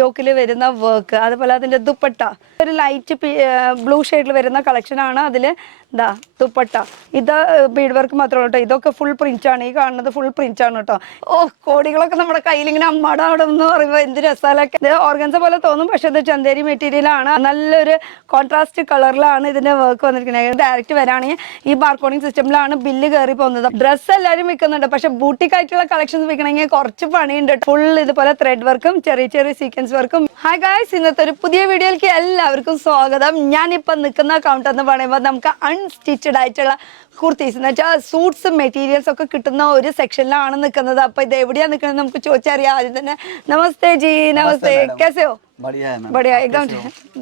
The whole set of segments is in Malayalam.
യോക്കില് വരുന്ന വർക്ക്, അതുപോലെ അതിന്റെ ദുപ്പട്ട ഒരു ലൈറ്റ് ബ്ലൂ ഷെയ്ഡിൽ വരുന്ന കളക്ഷൻ ആണ്. അതില് ഇതാ ദുപ്പട്ട, ഇത് ബീഡ് വർക്ക് മാത്രമേ കേട്ടോ. ഇതൊക്കെ ഫുൾ പ്രിന്റ് ആണ്. ഈ കാണുന്നത് ഫുൾ പ്രിന്റ് ആണ് കേട്ടോ. ഓ, കോടികളൊക്കെ നമ്മുടെ കയ്യിൽ ഇങ്ങനെ അമ്മാടെ അവിടെ എന്ന് പറയുമ്പോൾ എന്ത് രസാലൊക്കെ. ഇത് ഓർഗൻസ പോലെ തോന്നും, പക്ഷെ ഇത് ചന്തേരി മെറ്റീരിയൽ ആണ്. നല്ലൊരു കോൺട്രാസ്റ്റ് കളറിലാണ് ഇതിന്റെ വർക്ക് വന്നിരിക്കുന്നത്. ഡയറക്റ്റ് വരാണെങ്കിൽ ഈ ബാർകോഡിംഗ് സിസ്റ്റമിലാണ് ബില്ല് കയറി പോകുന്നത്. ഡ്രസ്സ് എല്ലാവരും വിൽക്കുന്നുണ്ട്, പക്ഷെ ബൂട്ടിക് ആയിട്ടുള്ള കളക്ഷൻസ് വിൽക്കണമെങ്കിൽ കുറച്ച് പണിയുണ്ട്. ഫുൾ ഇതുപോലെ ത്രെഡ് വർക്കും ചെറിയ ചെറിയ സീക്വൻസ് വർക്കും. ഹായ് ഗായ്സ്, ഇന്നത്തെ ഒരു പുതിയ വീഡിയോയിലേക്ക് എല്ലാവർക്കും സ്വാഗതം. ഞാനിപ്പോൾ നിൽക്കുന്ന കൗണ്ടർ എന്ന് പറയുമ്പോൾ നമുക്ക് അൺസ്റ്റിച്ചഡ് ആയിട്ടുള്ള കുർത്തീസ് എന്ന് വെച്ചാൽ സൂട്ട്സ് മെറ്റീരിയൽസ് ഒക്കെ കിട്ടുന്ന ഒരു സെക്ഷനിലാണ് നിൽക്കുന്നത്. അപ്പോൾ ഇത് എവിടെയാണ് നിൽക്കുന്നത് നമുക്ക് ചോദിച്ചറിയാം. ആദ്യം തന്നെ നമസ്തേ ജി. നമസ്തേ, कैसे हो? बढ़िया है मैम। बढ़िया एकदम,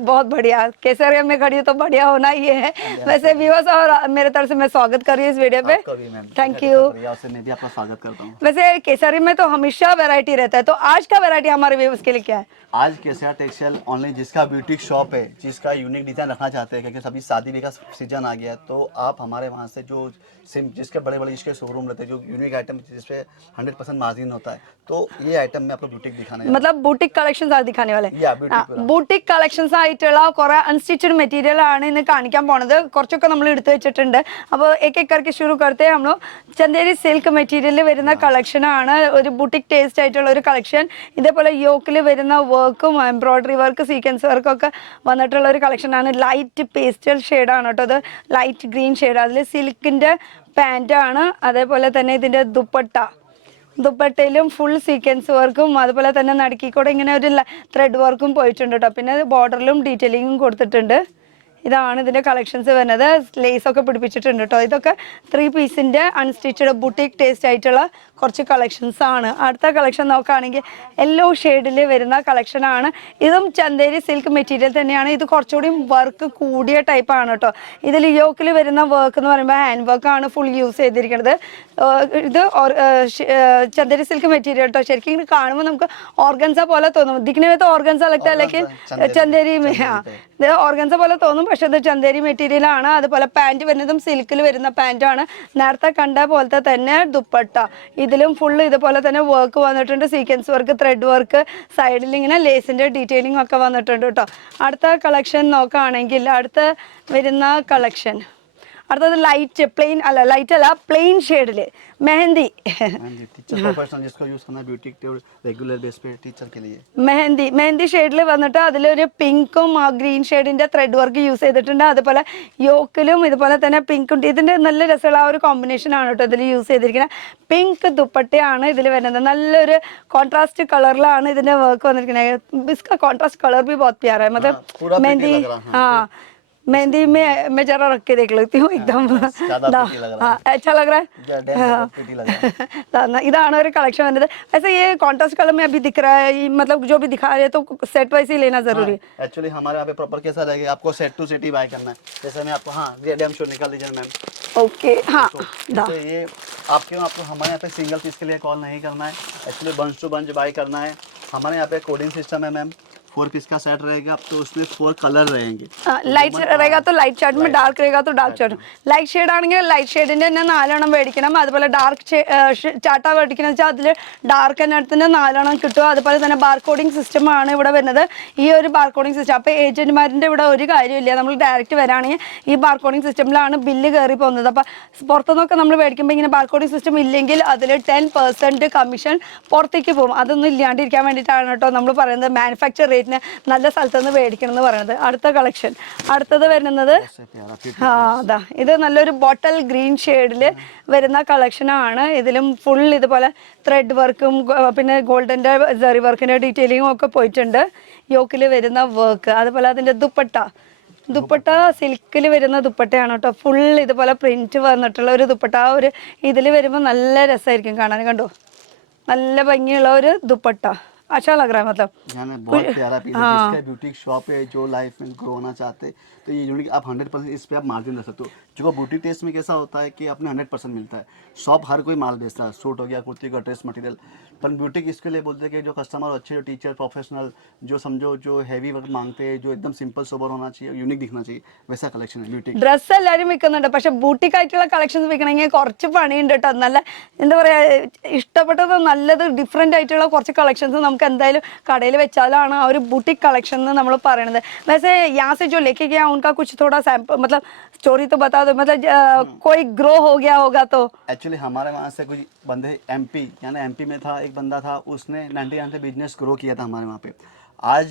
बहुत बढ़िया. केसरिया में खड़ी हो तो बढ़िया होना ही है. वैसे व्यूअर्स और मेरे तरफ से मैं स्वागत कर रही हूँ इस वीडियो पे. Thank you. मैं भी आपका स्वागत करता हूँ. वैसे केसरी में तो हमेशा वैरायटी रहता है, तो आज का वैरायटी हमारे व्यूअर्स के लिए क्या है? आज केसरिया टेक्सटाइल ओनली जिसका ब्यूटिक शॉप है, जिसका यूनिक डिजाइन रखना चाहते हैं, क्योंकि सभी शादी का सीजन आ गया है, तो आप हमारे वहाँ से जो जिसके बड़े बड़े इसके शोरूम रहते हैं, जो यूनिक आइटम जिसपे 100% मार्जिन होता है, तो ये आइटम में आपको ब्यूटिक दिखाने मतलब बूटिक കളക്ഷൻസ് ആണ് दिखाने वाले. ബൂട്ടിക് കളക്ഷൻസ് ആയിട്ടുള്ള കുറെ അൺസ്റ്റിച്ചഡ് മെറ്റീരിയൽ ആണ് ഇന്ന് കാണിക്കാൻ പോണത്. കുറച്ചൊക്കെ നമ്മൾ എടുത്തു വെച്ചിട്ടുണ്ട്. അപ്പോൾ एक करके शुरू करते हैं हम लोग. ചന്തേരി സിൽക്ക് മെറ്റീരിയലിൽ വരുന്ന കളക്ഷൻ ആണ്. ഒരു ബൂട്ടിക് ടേസ്റ്റ് ആയിട്ടുള്ള ഒരു കളക്ഷൻ. ഇതേപോലെ യോക്കിൽ വരുന്ന വർക്കും എംബ്രോയിഡറി വർക്ക് സീക്വൻസ് വർക്കും ഒക്കെ വന്നിട്ടുള്ള ഒരു കളക്ഷൻ ആണ്. ലൈറ്റ് പേസ്റ്റൽ ഷെയ്ഡാണ് കേട്ടോ. അത് ലൈറ്റ് ഗ്രീൻ ഷെയ്ഡ്. അതിൽ സിൽക്കിൻ്റെ പാൻ്റ് ആണ്. അതേപോലെ തന്നെ ഇതിൻ്റെ ദുപ്പട്ടയിലും ഫുൾ സീക്വൻസ് വർക്കും അതുപോലെ തന്നെ നടുക്കിക്കൂടെ ഇങ്ങനെ ഒരു ത്രെഡ് വർക്കും പോയിട്ടുണ്ട് കേട്ടോ. പിന്നെ ബോർഡറിലും ഡീറ്റെയിലിങ്ങും കൊടുത്തിട്ടുണ്ട്. ഇതാണ് ഇതിൻ്റെ കളക്ഷൻസ് വരുന്നത്. ലേസൊക്കെ പിടിപ്പിച്ചിട്ടുണ്ട് കേട്ടോ. ഇതൊക്കെ 3 പീസിൻ്റെ അൺസ്റ്റിച്ചഡ് ബുട്ടീക്ക് ടേസ്റ്റ് ആയിട്ടുള്ള കുറച്ച് കളക്ഷൻസ് ആണ്. അടുത്ത കളക്ഷൻ നോക്കുകയാണെങ്കിൽ യെല്ലോ ഷെയ്ഡിൽ വരുന്ന കളക്ഷനാണ്. ഇതും ചന്തേരി സിൽക്ക് മെറ്റീരിയൽ തന്നെയാണ്. ഇത് കുറച്ചുകൂടി വർക്ക് കൂടിയ ടൈപ്പാണ് കേട്ടോ. ഇതിൽ യോക്കിൽ വരുന്ന വർക്ക് എന്ന് പറയുമ്പോൾ ഹാൻഡ് വർക്കാണ് ഫുൾ യൂസ് ചെയ്തിരിക്കുന്നത്. ഇത് ചന്തേരി സിൽക്ക് മെറ്റീരിയൽ കേട്ടോ. ശരിക്കും കാണുമ്പോൾ നമുക്ക് ഓർഗൻസ പോലെ തോന്നും. ദിഖനെ तो ഓർഗൻസ लगता है, लेकिन ചന്തേരി ഇത് ഓർഗൻസ പോലെ തോന്നും, പക്ഷെ ഇത് ചന്തേരി മെറ്റീരിയൽ ആണ്. അതുപോലെ പാൻറ് വരുന്നതും സിൽക്കിൽ വരുന്ന പാൻറ്റാണ്. നേരത്തെ കണ്ട പോലത്തെ തന്നെ ദുപ്പട്ട. ഇതിലും ഫുള്ള് ഇതുപോലെ തന്നെ വർക്ക് വന്നിട്ടുണ്ട്. സീക്വൻസ് വർക്ക്, ത്രെഡ് വർക്ക്, സൈഡിൽ ഇങ്ങനെ ലേസിൻ്റെ ഡീറ്റെയിലിംഗ് ഒക്കെ വന്നിട്ടുണ്ട് കേട്ടോ. അടുത്ത കളക്ഷൻ നോക്കുകയാണെങ്കിൽ അടുത്ത വരുന്ന കളക്ഷൻ അടുത്തത് ലൈറ്റ് പ്ലെയിൻ അല്ല, ലൈറ്റ് അല്ല, പ്ലെയിൻ ഷെയ്ഡിൽ മെഹന്തി മെഹന്തി ഷെയ്ഡിൽ വന്നിട്ട് അതിലൊരു പിങ്കും ഗ്രീൻ ഷെയ്ഡിന്റെ ത്രെഡ് വർക്ക് യൂസ് ചെയ്തിട്ടുണ്ട്. അതുപോലെ യോക്കിലും ഇതുപോലെ തന്നെ പിങ്കും. ഇതിന്റെ നല്ല രസമുള്ള ആ ഒരു കോമ്പിനേഷൻ ആണ് കേട്ടോ ഇതിൽ യൂസ് ചെയ്തിരിക്കുന്നത്. പിങ്ക് ദുപ്പട്ടയാണ് ഇതിൽ വരുന്നത്. നല്ലൊരു കോൺട്രാസ്റ്റ് കളറിലാണ് ഇതിന്റെ വർക്ക് വന്നിരിക്കുന്നത്. इसका कॉन्ट्रास्ट कलर भी बहुत प्यारा है. मतलब मेहंदी, हाँ मेहंदी में मैं जरा रख के देख लेती हूँ. एकदम अच्छा लग रहा है. इधर ഒരു കളക്ഷൻ വരുന്നത്. वैसे ये कॉन्ट्रास्ट कलर में अभी दिख रहा है, मतलब जो भी दिखा रहे हैं तो सेट वाइज ही लेना जरूरी है. एक्चुअली हमारे यहाँ पे प्रॉपर कैसा लगेगा, आपको सेट टू सेट ही बाय करना है. जैसे मैं आपको रेडियम शो निकाल दीजिए मैम. ओके, हाँ तो ये आपको हमारे यहाँ पे सिंगल पीस के लिए कॉल नहीं करना है. Actually bunch to bunch buy करना है. हमारे यहाँ पे कोडिंग सिस्टम है मैम. 4 पीस का सेट रहेगा, तो उसमें 4 कलर रहेंगे. ലൈറ്റ് रहेगा तो लाइट शेड में, डार्क रहेगा तो डार्क शेड. ലൈറ്റ് ഷെയ്ഡ് ആണെങ്കിൽ ലൈറ്റ് ഷെയ്ഡിന്റെ തന്നെ 4 എണ്ണം മേടിക്കണം. അതുപോലെ ഡാർക്ക് ചാട്ട മേടിക്കണം വെച്ചാൽ അതിൽ ഡാർക്ക് എണ്ണത്തിന് 4 എണ്ണം കിട്ടും. അതുപോലെ തന്നെ ബാർകോഡിംഗ് സിസ്റ്റം ആണ് ഇവിടെ വരുന്നത്. ഈ ഒരു ബാർകോഡിംഗ് സിസ്റ്റം അപ്പോൾ ഏജന്റുമാരിന്റെ ഇവിടെ ഒരു കാര്യമില്ല. നമ്മൾ ഡയറക്റ്റ് വരാണെങ്കിൽ ഈ ബാർകോഡിംഗ് സിസ്റ്റമിലാണ് ബില്ല് കയറി പോകുന്നത്. അപ്പോൾ പുറത്തുനിന്നൊക്കെ നമ്മൾ മേടിക്കുമ്പോൾ ഇങ്ങനെ ബാർകോഡിംഗ് സിസ്റ്റം ഇല്ലെങ്കിൽ അതിൽ 10% കമ്മീഷൻ പുറത്തേക്ക് പോകും. അതൊന്നും ഇല്ലാണ്ടിരിക്കാൻ വേണ്ടിയിട്ടാണ് കേട്ടോ നമ്മൾ പറയുന്നത് മാനുഫാക്ചർ നല്ല സ്ഥലത്ത് നിന്ന് മേടിക്കണം എന്ന് പറയുന്നത്. അടുത്ത കളക്ഷൻ അടുത്തത് വരുന്നത് അതാ, ഇത് നല്ലൊരു ബോട്ടൽ ഗ്രീൻ ഷെയ്ഡിൽ വരുന്ന കളക്ഷനാണ്. ഇതിലും ഫുൾ ഇതുപോലെ ത്രെഡ് വർക്കും പിന്നെ ഗോൾഡൻ്റെ ജറി വർക്കിൻ്റെ ഡീറ്റെയിലിങ്ങും ഒക്കെ പോയിട്ടുണ്ട്. യോക്കിൽ വരുന്ന വർക്ക്, അതുപോലെ അതിൻ്റെ ദുപ്പട്ട സിൽക്കിൽ വരുന്ന ദുപ്പട്ടയാണ് കേട്ടോ. ഫുൾ ഇതുപോലെ പ്രിന്റ് വന്നിട്ടുള്ള ഒരു ദുപ്പട്ട. ആ ഒരു ഇതിൽ വരുമ്പോൾ നല്ല രസമായിരിക്കും കാണാൻ. കണ്ടോ, നല്ല ഭംഗിയുള്ള ഒരു ദുപ്പട്ട. अच्छा लग रहा है. मतलब बहुत प्यारा पीस है. जिसका ब्यूटीक शॉप है, जो लाइफ में ग्रो होना चाहते हैं, तो ये यूनिक आप 100% इस पे आप मार्जिन रख सकते हो. जो ब्यूटी टेस्ट में कैसा होता है कि अपने 100% मिलता है. शॉप हर कोई माल बेचता है, सूट हो गया, कुर्ती का ड्रेस मटेरियल, पर ब्यूटी इसके लिए बोलते हैं कि जो कस्टमर अच्छे, जो टीचर प्रोफेशनल, जो समझो जो हैवी वर्क मांगते हैं, जो एकदम सिंपल सोबर होना चाहिए, यूनिक दिखना चाहिए, वैसा कलेक्शन है ब्यूटी. ഡ്രസ്സ് എല്ലാവരും വിൽക്കുന്നുണ്ട്, പക്ഷെ ബൂട്ടിക് ആയിട്ടുള്ള കളക്ഷൻസ് വിൽക്കണമെങ്കിൽ കുറച്ച് പണിയുണ്ട് കേട്ടോ. നല്ല എന്താ പറയുക, ഇഷ്ടപ്പെട്ടത് നല്ലത് ഡിഫറെൻ്റ് ആയിട്ടുള്ള കുറച്ച് കളക്ഷൻസ് നമുക്ക് നമുക്ക് എന്തായാലും കടയിൽ വെച്ചാലാണ് ആ ഒരു ബുട്ടിക് കളക്ഷൻ എന്ന് നമ്മൾ പറയുന്നത്. वैसे यहाँ से जो लेके गया उनका कुछ थोड़ा सैंपल मतलब स्टोरी तो बता दो, मतलब कोई ग्रो हो गया होगा तो. एक्चुअली हमारे वहाँ से कुछ बंदे एमपी यानी एमपी में था, एक बंदा था, उसने 99 से बिजनेस ग्रो किया था हमारे वहाँ पे. आज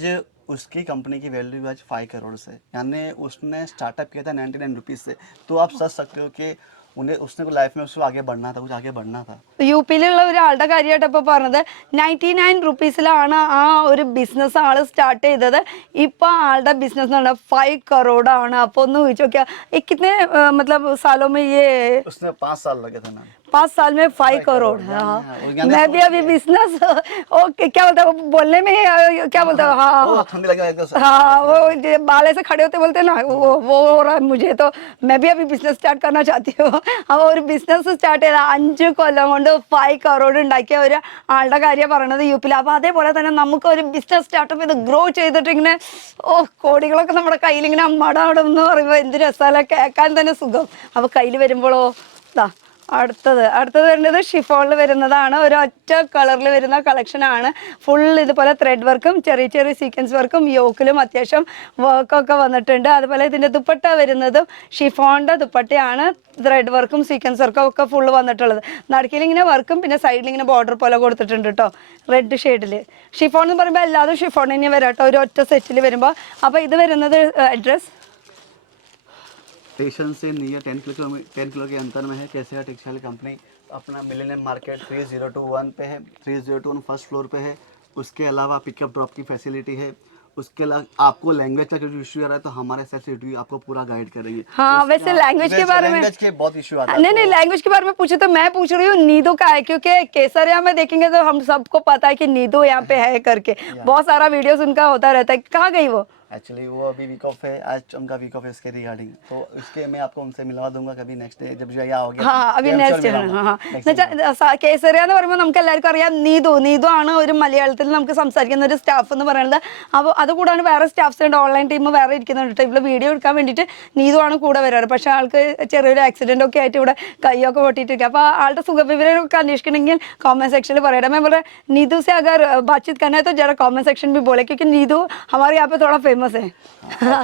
उसकी कंपनी की वैल्यू आज 5 करोड़ से, यानी उसने स्टार्टअप किया था 99 रुपीज़ से. तो आप सोच सकते हो कि उन्हें उसने को लाइफ में उसको आगे बढ़ना था, कुछ आगे बढ़ना था. യു പിയിലുള്ള ഒരാളുടെ കാര്യമായിട്ട് ഇപ്പോൾ പറഞ്ഞത് 99 റുപ്പീസിലാണ് ആ ഒരു ബിസിനസ് ആള് സ്റ്റാർട്ട് ചെയ്തത്. ഇപ്പൊ ആളുടെ ബിസിനസ് 5 കറോടാണ്. അപ്പൊ ഒന്ന് ചോദിച്ചു നോക്കിയാ कितने मतलब सालों में ये उसने 5 साल लगे थे ना. 5 साल में 5 करोड़. हाँ, मैं भी अभी बिजनेस ओके क्या बोलता है बोलने में क्या बोलता है. हाँ ठंडी लगे एकदम. हाँ वो बाले से खड़े होते बोलते ना वो हो रहा है मुझे. तो मैं भी अभी बिजनेस स्टार्ट करना चाहती हूँ. അപ്പോൾ ഒരു ബിസിനസ് സ്റ്റാർട്ട് ചെയ്ത 5 കൊല്ലം കൊണ്ട് 5 കറോട് ഉണ്ടാക്കിയ ഒരു ആളുടെ കാര്യം പറയണത് യു പിയിൽ. അപ്പോൾ അതേപോലെ തന്നെ നമുക്ക് ഒരു ബിസിനസ് സ്റ്റാർട്ടപ്പ് ചെയ്ത് ഗ്രോ ചെയ്തിട്ട് ഇങ്ങനെ കോടികളൊക്കെ നമ്മുടെ കയ്യിൽ ഇങ്ങനെ അമ്മയുടെ അവിടെ എന്ന് പറയുമ്പോൾ എന്ത് രസമല്ല, കേൾക്കാൻ തന്നെ സുഖം. അപ്പോൾ കയ്യിൽ വരുമ്പോഴോ ഇതാ അടുത്തത് വരുന്നത് ഷിഫോണിൽ വരുന്നതാണ്. ഒരു ഒറ്റ കളറിൽ വരുന്ന കളക്ഷൻ ആണ്. ഫുൾ ഇതുപോലെ ത്രെഡ് വർക്കും ചെറിയ ചെറിയ സീക്വൻസ് വർക്കും യോക്കിലും അത്യാവശ്യം വർക്കൊക്കെ വന്നിട്ടുണ്ട്. അതുപോലെ ഇതിൻ്റെ ദുപ്പട്ട വരുന്നതും ഷിഫോണിൻ്റെ ദുപ്പട്ടയാണ്. ത്രെഡ് വർക്കും സീക്വൻസ് വർക്കും ഒക്കെ ഫുള്ള് വന്നിട്ടുള്ളത്. നടുക്കിൽ ഇങ്ങനെ വർക്കും പിന്നെ സൈഡിൽ ഇങ്ങനെ ബോർഡർ പോലെ കൊടുത്തിട്ടുണ്ട് കേട്ടോ, റെഡ് ഷെയ്ഡിൽ. ഷിഫോൺ എന്ന് പറയുമ്പോൾ എല്ലാതും ഷിഫോൺ തന്നെ വരാം കേട്ടോ, ഒരു ഒറ്റ സെറ്റിൽ വരുമ്പോൾ. അപ്പോൾ ഇത് വരുന്നത് അഡ്രസ് स्टेशन से नियर 10 किलो के अंतर में है. कैसे टेक्सटाइल कंपनी अपना मिलेनियम मार्केट 3021 पे है. 3021 फर्स्ट फ्लोर पे है. उसके अलावा पिकअप ड्रॉप की फैसिलिटी है. उसके अलावा आपको लैंग्वेज का जो इशू आ रहा है तो हमारे सेल्स इंटरव्यू आपको पूरा गाइड करेंगे. हाँ वैसे लैंग्वेज के बारे में लैंग्वेज के बहुत इशू आता है. नहीं लैंग्वेज के बारे में पूछे तो मैं पूछ रही हूँ नीदो का है, क्योंकि केसरिया में देखेंगे तो हम सबको पता है कि नीदो यहाँ पे है करके. बहुत सारा वीडियोस उनका होता रहता है. कहाँ गई वो? एक्चुअली वो अभी वीक ऑफ है, आज उनका वीक ऑफ है इसके रिगार्डिंग. तो इसके मैं आपको उनसे मिलवा दूंगा कभी नेक्स्ट डे जब जो आओगे. हाँ अभी നെക്സ്റ്റ് കേസറിയ എന്ന് പറയുമ്പോൾ നമുക്ക് എല്ലാവർക്കും അറിയാം നീതു ആണ് ഒരു മലയാളത്തിൽ നമുക്ക് സംസാരിക്കുന്ന ഒരു സ്റ്റാഫ് എന്ന് പറയുന്നത്. അപ്പോൾ അതുകൂടാണ് വേറെ സ്റ്റാഫ്സ് ഉണ്ട്, ഓൺലൈൻ ടീം വേറെ ഇരിക്കുന്നുണ്ട്. ഇവിടെ വീഡിയോ എടുക്കാൻ വേണ്ടിയിട്ട് നീതു ആണ് കൂടെ വരാറ്. പക്ഷേ ആൾക്ക് ചെറിയൊരു ആക്സിഡന്റ് ഒക്കെ ആയിട്ട് ഇവിടെ കൈയൊക്കെ പൊട്ടിയിട്ടിരിക്കുക. അപ്പോൾ ആളുടെ സുഖവിവരമൊക്കെ അന്വേഷിക്കണമെങ്കിൽ कमेंट सेक्शन में पढ़ेगा. मैं बोल रहा नीतू से अगर बातचीत करना है तो जरा कमेंट सेक्शन भी बोले, क्योंकि नीतू हमारे यहाँ पे थोड़ा फेमस है.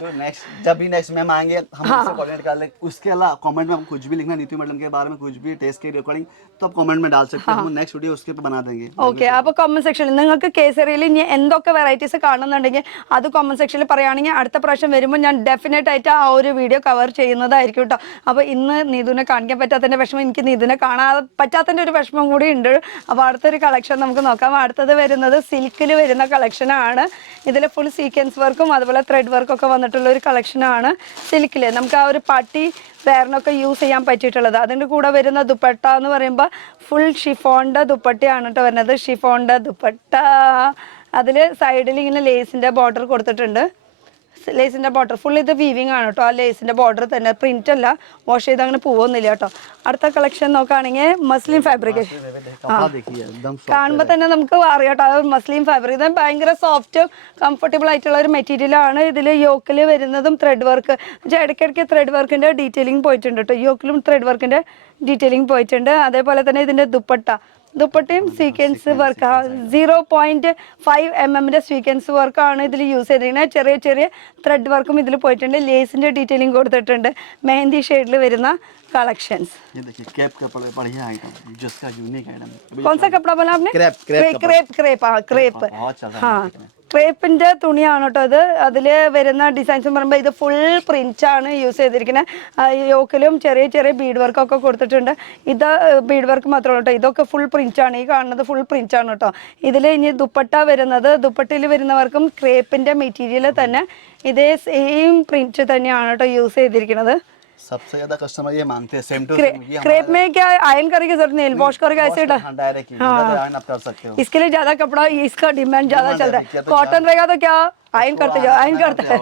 तो नेक्स्ट जब भी नेक्स्ट मैम आएंगे हम उनसे कोऑर्डिनेट कर लेंगे. उसके अलावा कमेंट में हम कुछ भी लिखना नीतू मैडम के बारे में, कुछ भी टेस्ट की रिकॉर्डिंग तो आप कमेंट में डाल सकते हैं. हम नेक्स्ट वीडियो उसके ऊपर बना देंगे. ഓക്കെ. അപ്പോൾ കമന്റ് സെക്ഷനിൽ നിങ്ങൾക്ക് കേസറിയിൽ ഇനി എന്തൊക്കെ വെറൈറ്റീസ് കാണുന്നുണ്ടെങ്കിൽ അത് കമന്റ് സെക്ഷനിൽ പറയുകയാണെങ്കിൽ അടുത്ത പ്രാവശ്യം വരുമ്പോൾ ഞാൻ ഡെഫിനറ്റ് ആയിട്ട് ആ ഒരു വീഡിയോ കവർ ചെയ്യുന്നതായിരിക്കും കേട്ടോ. അപ്പോൾ ഇന്ന് നീതുവിനെ കാണിക്കാൻ പറ്റാത്തതിൻ്റെ വിഷമം, എനിക്ക് നീതുവിനെ കാണാൻ പറ്റാത്തതിൻ്റെ ഒരു വിഷമം കൂടി ഉണ്ട്. അപ്പോൾ അടുത്തൊരു കളക്ഷൻ നമുക്ക് നോക്കാം. അടുത്തത് വരുന്നത് സിൽക്കിൽ വരുന്ന കളക്ഷനാണ്. ഇതിൽ ഫുൾ സീക്വൻസ് വർക്കും അതുപോലെ ത്രെഡ് വർക്കും ഒക്കെ വന്നിട്ടുള്ള ഒരു കളക്ഷനാണ് സിൽക്കിൽ. നമുക്ക് ആ ഒരു പാർട്ടി വെയറിനൊക്കെ യൂസ് ചെയ്യാൻ പറ്റിയിട്ടുള്ളത്. അതിൻ്റെ കൂടെ വരുന്ന ദുപ്പട്ട എന്ന് പറയുമ്പോൾ ഫുൾ ഷിഫോണിൻ്റെ ദുപ്പട്ടയാണ് കേട്ടോ വരുന്നത്. ഷിഫോണിൻ്റെ ദുപ്പട്ട അതിൽ സൈഡിൽ ഇങ്ങനെ ലേസിൻ്റെ ബോർഡർ കൊടുത്തിട്ടുണ്ട്. ലേസിൻ്റെ ബോർഡർ ഫുൾ ഇത് വീവിങ് ആണ് കേട്ടോ. ആ ലേസിൻ്റെ ബോർഡർ തന്നെ, പ്രിന്റ് അല്ല, വാഷ് ചെയ്ത് അങ്ങനെ പോവുന്നില്ല കേട്ടോ. അടുത്ത കളക്ഷൻ നോക്കുകയാണെങ്കിൽ മസ്ലിൻ ഫാബ്രിക്. കാണുമ്പോൾ തന്നെ നമുക്ക് അറിയാം കേട്ടോ, മസ്ലിൻ ഫാബ്രിക്. ഇത് ഭയങ്കര സോഫ്റ്റ് കംഫർട്ടബിൾ ആയിട്ടുള്ള ഒരു മെറ്റീരിയലാണ്. ഇതിൽ യോക്കിൽ വരുന്നതും ത്രെഡ് വർക്ക്, ഇടയ്ക്കിടയ്ക്ക് ത്രെഡ് വർക്കിൻ്റെ ഡീറ്റെയിലിംഗ് പോയിട്ടുണ്ട് കേട്ടോ. യോക്കിലും ത്രെഡ് വർക്കിൻ്റെ ഡീറ്റെയിലിംഗ് പോയിട്ടുണ്ട്. അതേപോലെ തന്നെ ഇതിൻ്റെ ദുപ്പട്ടയും സീക്വൻസ് വർക്ക് 0.5 mm സീക്വൻസ് വർക്കാണ് ഇതിൽ യൂസ് ചെയ്തിരിക്കുന്നത്. ചെറിയ ചെറിയ ത്രെഡ് വർക്കും ഇതിൽ പോയിട്ടുണ്ട്. ലേസിൻ്റെ ഡീറ്റെയിലിംഗ് കൊടുത്തിട്ടുണ്ട്. മെഹന്തി ഷെയ്ഡിൽ വരുന്ന കളക്ഷൻസ്. कौन सा कपड़ा बोला आपने? क्रेप. हाँ ക്രേപ്പിന്റെ തുണിയാണ് കേട്ടോ ഇത്. അതിൽ വരുന്ന ഡിസൈൻസ് പറയുമ്പോൾ ഇത് ഫുൾ പ്രിന്റ് ആണ് യൂസ് ചെയ്തിരിക്കുന്നത്. യോക്കിലും ചെറിയ ചെറിയ ബീഡ് വർക്കൊക്കെ കൊടുത്തിട്ടുണ്ട്. ഇത് ബീഡ് വർക്ക് മാത്രമേ കേട്ടോ, ഇതൊക്കെ ഫുൾ പ്രിന്റ് ആണ്. ഈ കാണുന്നത് ഫുൾ പ്രിന്റ് ആണ് കേട്ടോ. ഇതിൽ ഇനി ദുപ്പട്ട വരുന്നത്, ദുപ്പട്ടയിൽ വരുന്നവർക്കും ക്രേപ്പിന്റെ മെറ്റീരിയൽ തന്നെ ഇതേ സെയിം പ്രിന്റ് തന്നെയാണ് കേട്ടോ യൂസ് ചെയ്തിരിക്കുന്നത്. सबसे ज्यादा कस्टमर ये मांगते हैं सेम टू क्रेप में क्या आयरन करने की जरूरत नहीं, वॉश करके ऐसे डायरेक्ट आयरन आप कर सकते हो. इसके लिए ज्यादा कपड़ा, इसका डिमांड ज्यादा चल रहा है. कॉटन रहेगा तो क्या അയൺ करते जाओ, അയൺ करते हैं.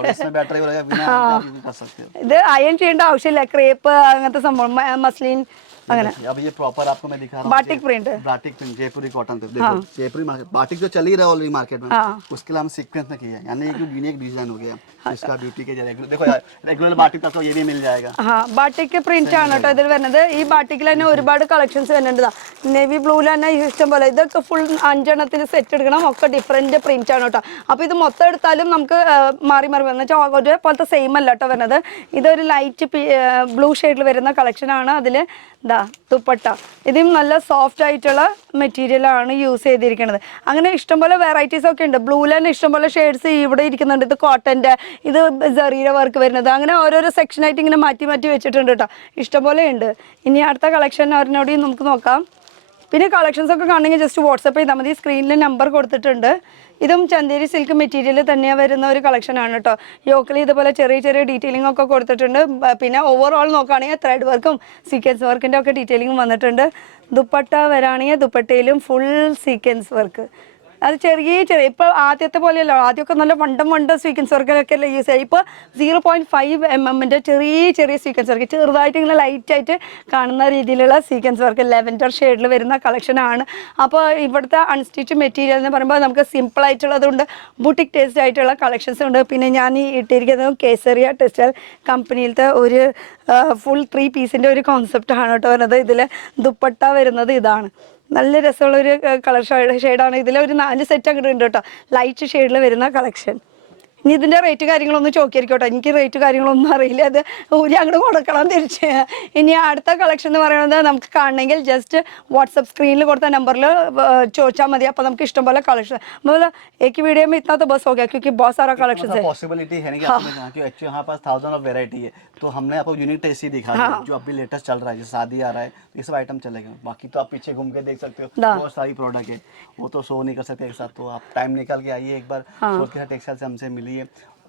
ഇത് അയൺ ചെയ്യേണ്ട ആവശ്യമില്ല. ക്രേപ്പ് അങ്ങനത്തെ സംഭവം, മസ്ലിൻ അങ്ങനെ अब ये प्रॉपर आपको मैं दिखा रहा हूँ बाटिक प्रिंट बाटिक प्रिंट जयपुरी कॉटन पे देखो जयपुरी मार्केट बाटिक जो चल ही रहा है ऑलरेडी मार्केट में उसके लिए हम सीक्वेंस में किया है यानी एक यूनिक डिजाइन हो गया इसका ब्यूटी के रेगुलर देखो यार रेगुलर बाटिक तो ये भी मिल जाएगा ബാട്ടിക് പ്രിന്റ് ആണ് കേട്ടോ ഇതിൽ വരുന്നത് ഈ ബാട്ടിക്കിൽ തന്നെ ഒരുപാട് കളക്ഷൻസ് വരുന്നുണ്ട് നേവി ബ്ലൂവിൽ തന്നെ ഇഷ്ടം പോലെ ഇതൊക്കെ ഫുൾ 5 എണ്ണത്തിൽ സെറ്റ് എടുക്കണം ഒക്കെ ഡിഫറെന്റ് പ്രിന്റ് ആണ് കേട്ടോ അപ്പോൾ ഇത് മൊത്തം എടുത്താലും നമുക്ക് മാറി മാറി വന്ന വെച്ചാൽ ഒരേപോലത്തെ സെയിം അല്ല കേട്ടോ വരുന്നത് ഇതൊരു ലൈറ്റ് ബ്ലൂ ഷെയ്ഡിൽ വരുന്ന കളക്ഷൻ ആണ് അതിൽ ദാ ദുപ്പട്ട ഇതും നല്ല സോഫ്റ്റ് ആയിട്ടുള്ള മെറ്റീരിയൽ ആണ് യൂസ് ചെയ്തിരിക്കുന്നത് അങ്ങനെ ഇഷ്ടംപോലെ വെറൈറ്റീസ് ഒക്കെ ഉണ്ട് ബ്ലൂവിൽ തന്നെ ഇഷ്ടംപോലെ ഷെയ്ഡ്സ് ഇവിടെ ഇരിക്കുന്നുണ്ട് ഇത് കോട്ടൻ്റെ ഇത് ജെറിയുടെ വർക്ക് വരുന്നത് അങ്ങനെ ഓരോരോ സെക്ഷനായിട്ട് ഇങ്ങനെ മാറ്റി മാറ്റി വെച്ചിട്ടുണ്ട് കേട്ടോ ഇഷ്ടംപോലെ ഉണ്ട് ഇനി അടുത്ത കളക്ഷൻ അവരിനോട് നമുക്ക് നോക്കാം പിന്നെ കളക്ഷൻസ് ഒക്കെ കാണണമെങ്കിൽ ജസ്റ്റ് വാട്സപ്പ് ചെയ്താൽ മതി സ്ക്രീനിൽ നമ്പർ കൊടുത്തിട്ടുണ്ട് ഇതും ചന്തേരി സിൽക്ക് മെറ്റീരിയൽ തന്നെയാണ് വരുന്ന ഒരു കളക്ഷൻ ആണ് കേട്ടോ യോക്കിൽ ഇതുപോലെ ചെറിയ ചെറിയ ഡീറ്റെയിലിംഗ് ഒക്കെ കൊടുത്തിട്ടുണ്ട് പിന്നെ ഓവറോൾ നോക്കുകയാണെങ്കിൽ ത്രെഡ് വർക്കും സീക്വൻസ് വർക്കിൻ്റെ ഒക്കെ ഡീറ്റെയിലിംഗ് വന്നിട്ടുണ്ട് ദുപ്പട്ട വരാണെങ്കിൽ ദുപ്പട്ടയിലും ഫുൾ സീക്വൻസ് വർക്ക് അത് ചെറിയ ചെറിയ ഇപ്പോൾ ആദ്യത്തെ പോലെയല്ല ആദ്യമൊക്കെ നല്ല വണ്ടം സീക്വൻസ് വർക്കൊക്കെ അല്ലേ യൂസ് ചെയ്യുക ഇപ്പോൾ 0.5 mm ചെറിയ ചെറിയ സീക്വൻസ് വർക്ക് ചെറുതായിട്ട് ഇങ്ങനെ ലൈറ്റായിട്ട് കാണുന്ന രീതിയിലുള്ള സീക്വൻസ് വർക്ക് ലെവൻഡർ ഷെയ്ഡിൽ വരുന്ന കളക്ഷനാണ് അപ്പോൾ ഇവിടുത്തെ അൺസ്റ്റിച്ച് മെറ്റീരിയൽ എന്ന് പറയുമ്പോൾ നമുക്ക് സിമ്പിൾ ആയിട്ടുള്ളതുണ്ട് ബുട്ടിക് ടേസ്റ്റ് ആയിട്ടുള്ള കളക്ഷൻസ് ഉണ്ട് പിന്നെ ഞാൻ ഈ ഇട്ടിരിക്കുന്നത് കേസറിയ ടെക്സ്റ്റൈൽ കമ്പനിയിലത്തെ ഒരു ഫുൾ 3 പീസിൻ്റെ ഒരു കോൺസെപ്റ്റാണ് കേട്ടോ വരുന്നത് ഇതിൽ ദുപ്പട്ട വരുന്നത് ഇതാണ് നല്ല രസമുള്ളൊരു കളർ ഷെയ്ഡാണ് ഇതിൽ ഒരു 4 സെറ്റ് അങ്ങോട്ട് ഉണ്ട് കേട്ടോ ലൈറ്റ് ഷെയ്ഡിൽ വരുന്ന കളക്ഷൻ ഇനി ഇതിൻ്റെ റേറ്റ് കാര്യങ്ങളൊന്ന് ചോദിക്കായിരിക്കോട്ടെ എനിക്ക് റേറ്റ് കാര്യങ്ങളൊന്നും അറിയില്ല അത് ഊരി അങ്ങോട്ട് കൊടുക്കണം തിരിച്ച് ഇനി അടുത്ത കളക്ഷൻ എന്ന് പറയുന്നത് നമുക്ക് കാണണമെങ്കിൽ ജസ്റ്റ് വാട്സപ്പ് സ്ക്രീനിൽ കൊടുത്ത നമ്പറിൽ ചോദിച്ചാൽ മതി അപ്പോൾ നമുക്ക് ഇഷ്ടംപോലെ കളക്ഷൻ मतलब एक ही वीडियो में इतना तो बस हो गया क्योंकि बहुत सारा कलेक्शन है पॉसिबिलिटी है नहीं कि आपने कहा कि एक्चुअली यहाँ पास 1000 ऑफ वैरायटी है तो हमने आपको यूनिक टेस्ट ही दिखा है जो अभी लेटेस्ट चल रहा है जैसे शादी आ रहा है तो ये सब आइटम चलेगा बाकी तो आप पीछे घूम के देख सकते हो बहुत सारी प्रोडक्ट है वो तो शो नहीं कर सकते एक साथ तो आप टाइम निकाल के आइए एक बार सोच के टेक्सटाइल से हमसे मिलिए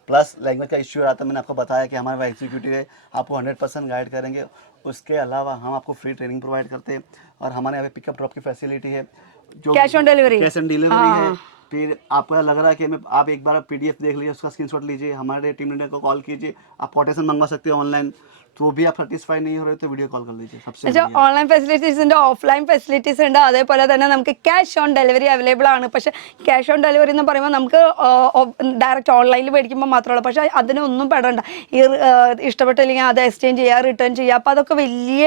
प्लस लैंग्वेज का इश्यू रहा था मैंने आपको बताया कि हमारे एग्जीक्यूटिव है आपको 100% गाइड करेंगे उसके अलावा हम आपको फ्री ट्रेनिंग प्रोवाइड करते हैं और हमारे यहाँ पे पिकअप ड्रॉप की फैसिलिटी है जो कैश ऑन डिलीवरी है फिर आपको लग रहा है कि आप एक बार PDF देख लीजिए उसका स्क्रीनशॉट लीजिए हमारे टीम लीडर को कॉल कीजिए आप कोटेशन मंगवा सकते हो ऑनलाइन तो भी आप सेटिस्फाई नहीं हो रहे तो वीडियो कॉल कर लीजिए सबसे ഓൺലൈൻ ഫെസിലിറ്റീസ് ഉണ്ട് ഓഫ്ലൈൻ ഫെസിലിറ്റീസ് ഉണ്ട് അതേപോലെ തന്നെ നമുക്ക് ക്യാഷ് ഓൺ ഡെലിവറി അവൈലബിൾ ആണ് പക്ഷേ ക്യാഷ് ഓൺ ഡെലിവറി എന്ന് പറയുമ്പോൾ നമുക്ക് ഡയറക്റ്റ് ഓൺലൈനിൽ മേടിക്കുമ്പോൾ മാത്രമേ ഉള്ളൂ പക്ഷേ അതിനൊന്നും പെടണ്ട ഈ ഇഷ്ടപ്പെട്ടില്ലെങ്കിൽ അത് എക്സ്ചേഞ്ച് ചെയ്യുക റിട്ടേൺ ചെയ്യുക അപ്പോൾ അതൊക്കെ വലിയ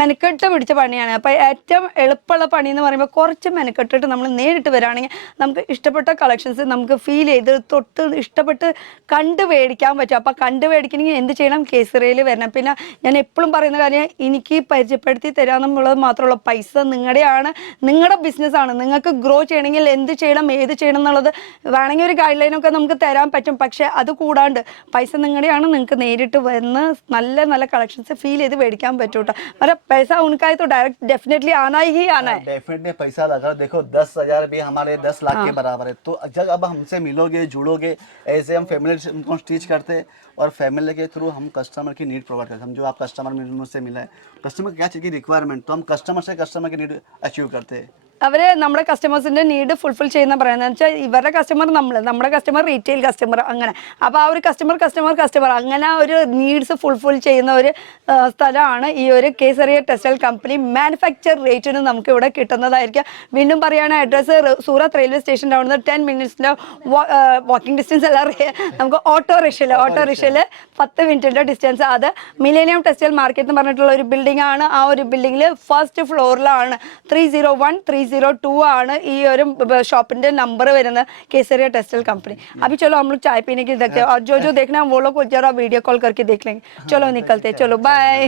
മെനക്കെട്ട് പിടിച്ച പണിയാണ് അപ്പോൾ ഏറ്റവും എളുപ്പമുള്ള പണി എന്ന് പറയുമ്പോൾ കുറച്ച് മെനക്കെട്ടിട്ട് നമ്മൾ നേരിട്ട് വരികയാണെങ്കിൽ നമുക്ക് ഇഷ്ടപ്പെട്ട കളക്ഷൻസ് നമുക്ക് ഫീൽ ചെയ്ത് തൊട്ട് ഇഷ്ടപ്പെട്ട് കണ്ട് മേടിക്കാൻ പറ്റും അപ്പോൾ കണ്ട് മേടിക്കണമെങ്കിൽ എന്ത് ചെയ്യണം കേസറിയിൽ വരണം പിന്നെ ഞാൻ എപ്പോഴും പറയുന്ന കാര്യം എനിക്ക് പരിചയപ്പെടുത്തി തരാമെന്നുള്ളത് മാത്രമുള്ള പൈസ നിങ്ങളുടെയാണ് നിങ്ങളുടെ ബിസിനസ്സാണ് നിങ്ങൾക്ക് ഗ്രോ ചെയ്യണമെങ്കിൽ എന്ത് ചെയ്യണം ഏത് ചെയ്യണം എന്നുള്ളത് വേണമെങ്കിൽ ഒരു ഗൈഡ് ലൈനൊക്കെ നമുക്ക് തരാൻ പറ്റും പക്ഷേ അത് കൂടാണ്ട് പൈസ നിങ്ങളുടെയാണ് നിങ്ങൾക്ക് നേരിട്ട് വന്ന് നല്ല നല്ല കളക്ഷൻസ് ഫീൽ ചെയ്ത് മേടിക്കാൻ പറ്റും കേട്ടോ അല്ല പൈസ ഉनका तो डायरेक्ट डेफिनेटली आना ही आना है डेफिनेटली पैसा लगा देखो 10,000 भी हमारे 10 लाख के बराबर है तो जब अब हमसे मिलोगे जुड़ोगे ऐसे हम फैमिली उनको स्टिच करते और फैमिली के थ्रू हम कस्टमर की नीड प्रोवाइड करते हैं समझो आप कस्टमर मुझसे मिला है कस्टमर क्या चीज़ की रिक्वायरमेंट तो हम कस्टमर से कस्टमर की नीड अचीव करते हैं അവർ നമ്മുടെ കസ്റ്റമേഴ്സിൻ്റെ നീഡ് ഫുൾഫിൽ ചെയ്യുന്ന പറയുന്നത് വെച്ചാൽ ഇവരുടെ കസ്റ്റമർ നമ്മുടെ കസ്റ്റമർ റീറ്റെയിൽ കസ്റ്റമർ അങ്ങനെ അപ്പോൾ ആ ഒരു കസ്റ്റമർ അങ്ങനെ ഒരു നീഡ്സ് ഫുൾഫിൽ ചെയ്യുന്ന ഒരു സ്ഥലമാണ് ഈ ഒരു കേസറിയ ടെക്സ്റ്റൈൽ കമ്പനി മാനുഫാക്ചർ റേറ്റിന് നമുക്ക് ഇവിടെ കിട്ടുന്നതായിരിക്കും വീണ്ടും പറയുകയാണ് അഡ്രസ്സ് സൂറത്ത് റെയിൽവേ സ്റ്റേഷൻ്റെ അവിടുന്ന് 10 മിനിറ്റ്സിൻ്റെ വാക്കിംഗ് ഡിസ്റ്റൻസ് അല്ല നമുക്ക് ഓട്ടോറിക്ഷയിൽ 10 മിനിറ്റിൻ്റെ ഡിസ്റ്റൻസ് അത് മിലേനിയം ടെക്സ്റ്റൈൽ മാർക്കറ്റ് എന്ന് പറഞ്ഞിട്ടുള്ള ഒരു ബിൽഡിംഗ് ആണ് ആ ഒരു ബിൽഡിങ്ങിൽ ഫസ്റ്റ് ഫ്ലോറിലാണ് 301 302 ആണ് ഈ ഒരു शॉपिंग नंबर വരുന്നത് केसरिया टेक्सटाइल कंपनी अभी चलो हम लोग चाय पीने की देखते हैं और जो देखना है वो लोग जरा वीडियो कॉल करके देख लेंगे चलो निकलते हैं चलो बाय